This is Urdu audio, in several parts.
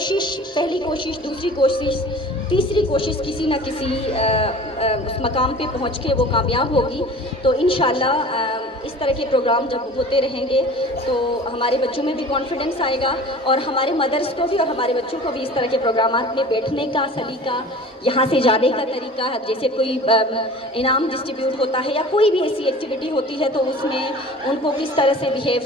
کوشش، پہلی کوشش، دوسری کوشش، تیسری کوشش کسی نہ کسی اس مقام پہ پہنچ کے وہ کامیاب ہوگی. تو انشاءاللہ اس طرح کے پروگرام جب ہوتے رہیں گے تو ہمارے بچوں میں بھی کانفیڈنس آئے گا، اور ہمارے مدرس کو بھی اور ہمارے بچوں کو بھی اس طرح کے پروگرامات میں بیٹھنے کا سلیقہ، یہاں سے جانے کا طریقہ، جیسے کوئی انعام ڈسٹریبیوٹ ہوتا ہے یا کوئی بھی ایسی ایکٹیویٹی ہوتی ہے تو اس میں ان کو کس طرح سے بیہیو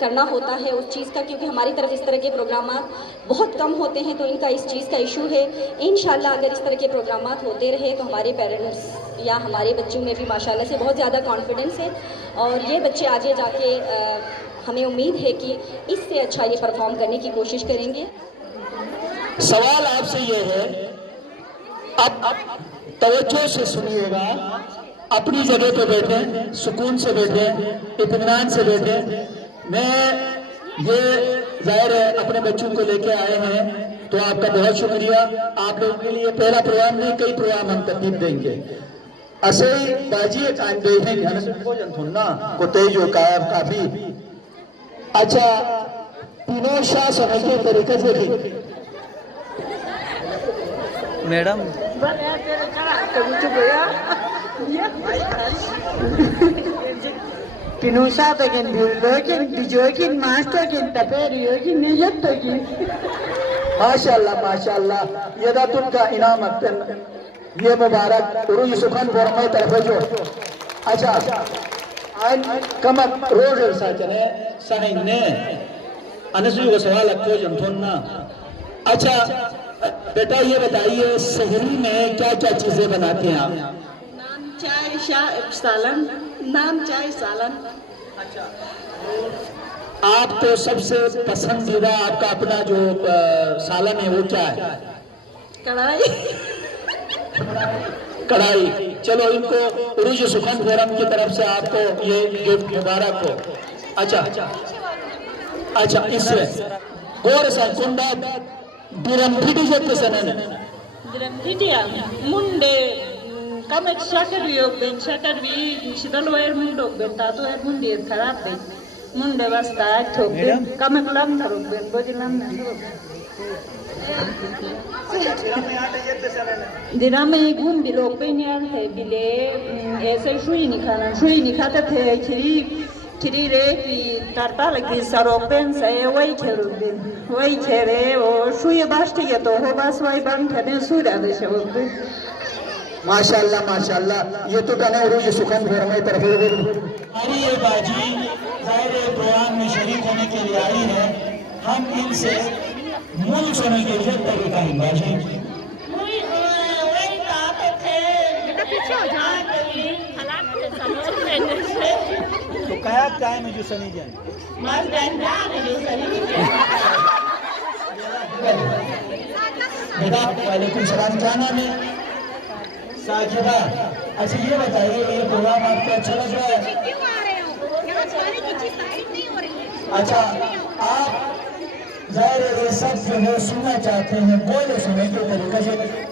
کرنا ہوتا ہے اس چیز کا، کیونکہ ہماری طرف اس طرح کے پروگرامات بہت کم ہوتے ہیں، تو ان کا اس چیز کا ایشو ہے. انشاءاللہ اگر اس طرح کے پروگرامات ہوتے رہے تو ہمارے پیرنٹس یا ہمارے بچوں میں بھی ماشاءاللہ سے بہت زیادہ کانفیڈنس ہے، اور یہ بچے آگے جا کے ہمیں امید ہے کہ اس سے اچھا یہ پرفارم کرنے کی کوشش کریں گے. سوال آپ سے یہ ہے، اب توجہ سے سنیے گا، اپنی جگہ پہ بیٹھیں، سکون سے بیٹھیں، اطمینان سے بیٹھیں. میں یہ ظاہر ہے اپنے بچوں کو لے کے آئے ہیں تو آپ کا بہت شکریہ. آپ لوگوں کے لیے پہلا پروگرام نہیں، کئی پروگرام ہم ترتیب دیں گے. اسے باجی ٹائم دیکھیں گے ہمیں بھوجن تھوڑنا کو تیج ہو کافی. اچھا تینوں شاہ سمجھنے طریقے سے بھی madam Pinusha tokin, Bullokin, Bijokin, Mastokin, Taperiokin, Nijatokin. ماشاءاللہ ماشاءاللہ. یہ دا تن کا انعام اکتن یہ مبارک روی سخن برمائی طرف جو. اچھا آئین کمک روز ارسا چنے سنین نے انسوی کو سوال اکھو جمتھونا. اچھا بیٹا یہ بتائیے سحری میں کیا کیا چیزیں بناتے ہیں آپ؟ نان چائے سالن، نان چائے سالن. آپ کو سب سے پسندیدہ آپ کا اپنا جو سالن ہے وہ کیا ہے؟ کڑھائی. کڑھائی. چلو ان کو عروج سخن فورم کی طرف سے آپ کو یہ گفٹ مبارک ہو. اچھا اس میں گور سا کنڈا درم پھٹی جاتے سننے درم پھٹیا منڈے کمک شکر ویوگ بین شکر وی شدل ویر منڈوگ بین تاتو ہے منڈیر خراب بین منڈے واسطہ اٹھوگ بین کمک لم نروگ بین بوجی لم نروگ درام میں گھوم بھی لوگ بین یار ہے بلے ایسے شوئی نہیں کھانا شوئی نہیں کھاتے تھے کھری رے کی تارتا لگی سروگ بین سے وہی کھیروگ بین وہی کھیرے وہ شوئی باشتی ہے تو ہو باس وہی بان کھنے سورا دے شوگ بین. ماشاءاللہ ماشاءاللہ. یہ تو کہنا عروج سخن فرمائی طرف ہماری یہ باجی ظاہر پروگرام میں شریک ہونے کے لیے آئی ہے. ہم ان سے مول سنے کے لیے طریقہ ہیں باجی. وہی کہاتے تھے تو کیا کیا میں جو سنی جائیں بیٹا وعلیکم السلام. کیا نام ہے؟ ساجدہ. اچھا یہ بتائیے یہ پروگرام آپ کو اچھا لگ رہا ہے؟ اچھا آپ ظاہر یہ سب جو ہے سننا چاہتے ہیں بولے سنیں کے طریقے سے.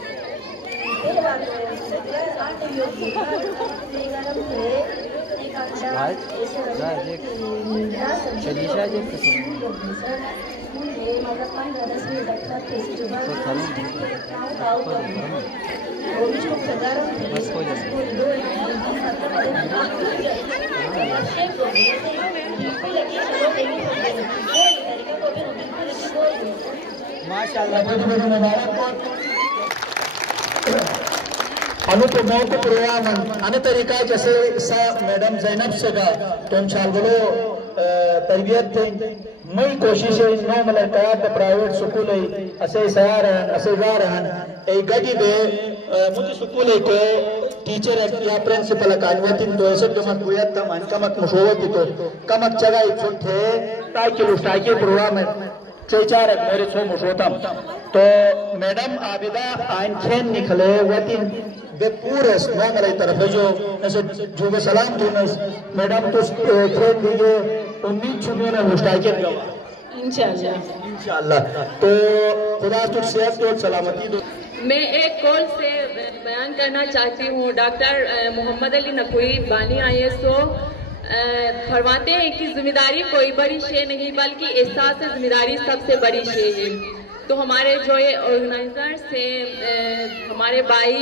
ماشاءاللہ انو تو موت پروگرام ان طریقہ جیسے سا میڈم زینب سے کا تو انشاءاللہ تربیت تھی مئی کوشش ہے نو ملکات پرائیویٹ سکول ہے اسے سیار ہیں اسے گار ہیں ایک گڑی دے مجھے سکول ہے کہ ٹیچر یا پرنسپل اکانویتی تو ایسے کمک گویت تھا من کمک مشوتی تو کمک چگائی چھوٹ ہے تاکہ لسٹاکی پروگرام ہے چار میرے سو مشوتم تو میڈم عابدہ آئین کھین نکھلے وطن بے پورے نو ملائی طرف ہے جو بے سلام دونس میڈم تو کھین دیئے امید چھوٹی نے مشتاقی گوا انشاءاللہ. تو خدا تو صحت اور سلامتی دو. میں ایک کال سے بیان کرنا چاہتی ہوں. ڈاکٹر محمد علی نقوی بانی آئی ایس او فرماتے ہیں کہ ذمہ داری کوئی بڑی شے نہیں بلکہ احساس ذمہ داری سب سے بڑی شے ہے. تو ہمارے جو یہ آرگنائزر سے ہمارے بھائی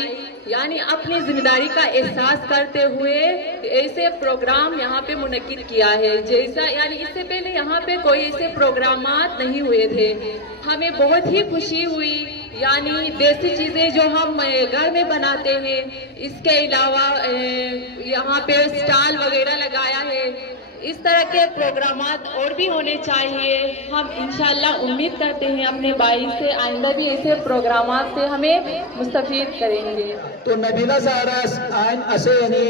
یعنی اپنی ذمہ داری کا احساس کرتے ہوئے ایسے پروگرام یہاں پہ منعقد کیا ہے، جیسا یعنی اس سے پہلے یہاں پہ کوئی ایسے پروگرامات نہیں ہوئے تھے۔ ہمیں بہت ہی خوشی ہوئی، یعنی دیسی چیزیں جو ہم گھر میں بناتے ہیں، اس کے علاوہ یہاں پہ اسٹال وغیرہ لگایا ہے۔ اس طرح کے پروگرامات اور بھی ہونے چاہیے۔ ہم انشاءاللہ امید کرتے ہیں اپنے بھائی سے آئندہ بھی ایسے پروگرامات سے ہمیں مستفید کریں گے۔ تو نبیلہ زہراس آئین اسے یعنی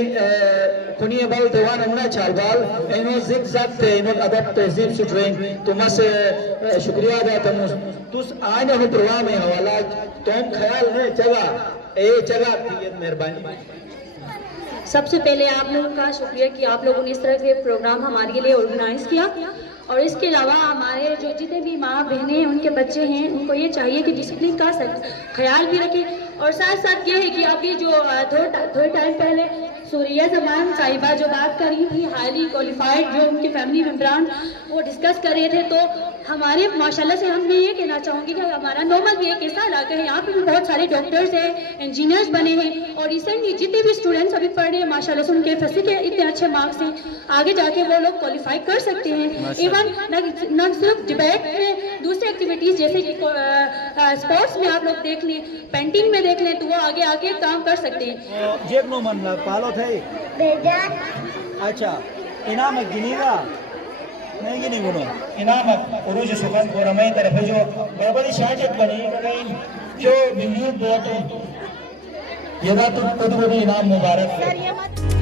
کنی بال دیوان امنا چالبال اینو زگ زگ تے اینو ادب تہذیب سٹرین تو مس شکریہ ادا تمس توس آئین ہو پروگرام ہے حوالہ توم خیال ہے جگہ اے جگہ مہربانی۔ سب سے پہلے آپ لوگوں کا شکریہ کہ آپ لوگوں نے اس طرح کے پروگرام ہمارے لیے آرگنائز کیا، اور اس کے علاوہ ہمارے جو جتنے بھی ماں بہنیں ہیں ان کے بچے ہیں ان کو یہ چاہیے کہ ڈسپلن کا خیال بھی رکھیں، اور ساتھ ساتھ یہ ہے کہ ابھی جو تھوڑے ٹائم پہلے سوریہ زمان صاحبہ جو بات کر رہی تھی، ہائیلی کوالیفائڈ جو ان کے فیملی ممبران وہ ڈسکس کر رہے تھے، تو ہمارے ماشاءاللہ سے ہم یہ کہنا چاہوں گی کہ ہمارا نارمل بھی ایک ایسا علاقہ ہے، یہاں پہ بھی بہت سارے ڈاکٹرز ہیں، انجینئرز بنے ہیں، اور ریسنٹلی جتنے بھی اسٹوڈنٹس ابھی پڑھ رہے ہیں ماشاءاللہ سے ان کے فیصلے کے اتنے اچھے مارکس ہیں، آگے جا کے وہ لوگ کوالیفائی کر سکتے ہیں۔ ایون نہ صرف ڈبیٹ میں، دوسری ایکٹیویٹیز جیسے کہ اسپورٹس میں آپ لوگ دیکھ لیں، پینٹنگ میں دیکھ لیں، تو وہ آگے آ کے کام کر سکتے ہیں۔ جیب نو من پالو تھے اچھا انعامت گنی گا نہیں گنی گنو انعامت عروج سخن کو رمائی طرف جو بربری شاجت بنی جو ملیون بوٹ یہ دا تو خود انعام مبارک ہے۔